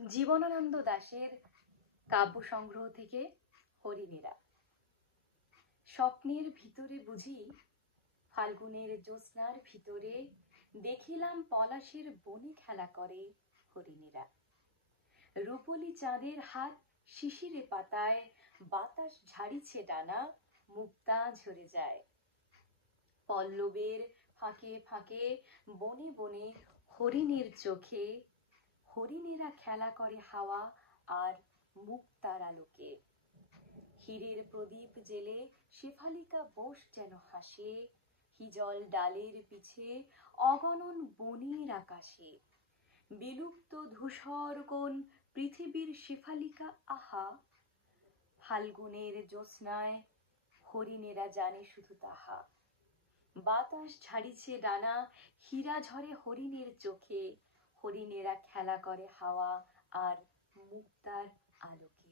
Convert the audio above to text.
জীবনানন্দ দাশের কাব্য সংগ্রহ থেকে হরিণীরা। স্বপ্নের ভিতরে বুঝি ফাল্গুনের জ্যোৎস্নার ভিতরে দেখিলাম পলাশের বনে খেলা করে হরিণীরা। রূপলি চাঁদের হাত শিশিরে পাতায়, বাতাস ঝাড়িছে ডানা, মুক্তা ঝরে যায়। পল্লবের ফাঁকে ফাঁকে বনে বনে হরিণীর চোখে হরিণীরা খেলা করে হাওয়া আর মুক্তার আলোকে। হীরের প্রদীপ জেলে শেফালিকা বোস যেন হাসে, হিজল ডালের পিছে অগণন বনের আকাশে। বিলুপ্ত ধূসর কোন পৃথিবীর শেফালিকা আহা, ফাল্গুনের জ্যোৎস্নায় হরিণেরা জানে শুধু তাহা। বাতাস ঝাড়িছে ডানা, হীরা ঝরে হরিণের চোখে, হরিণেরা খেলা করে হাওয়া আর মুক্তার আলোকে।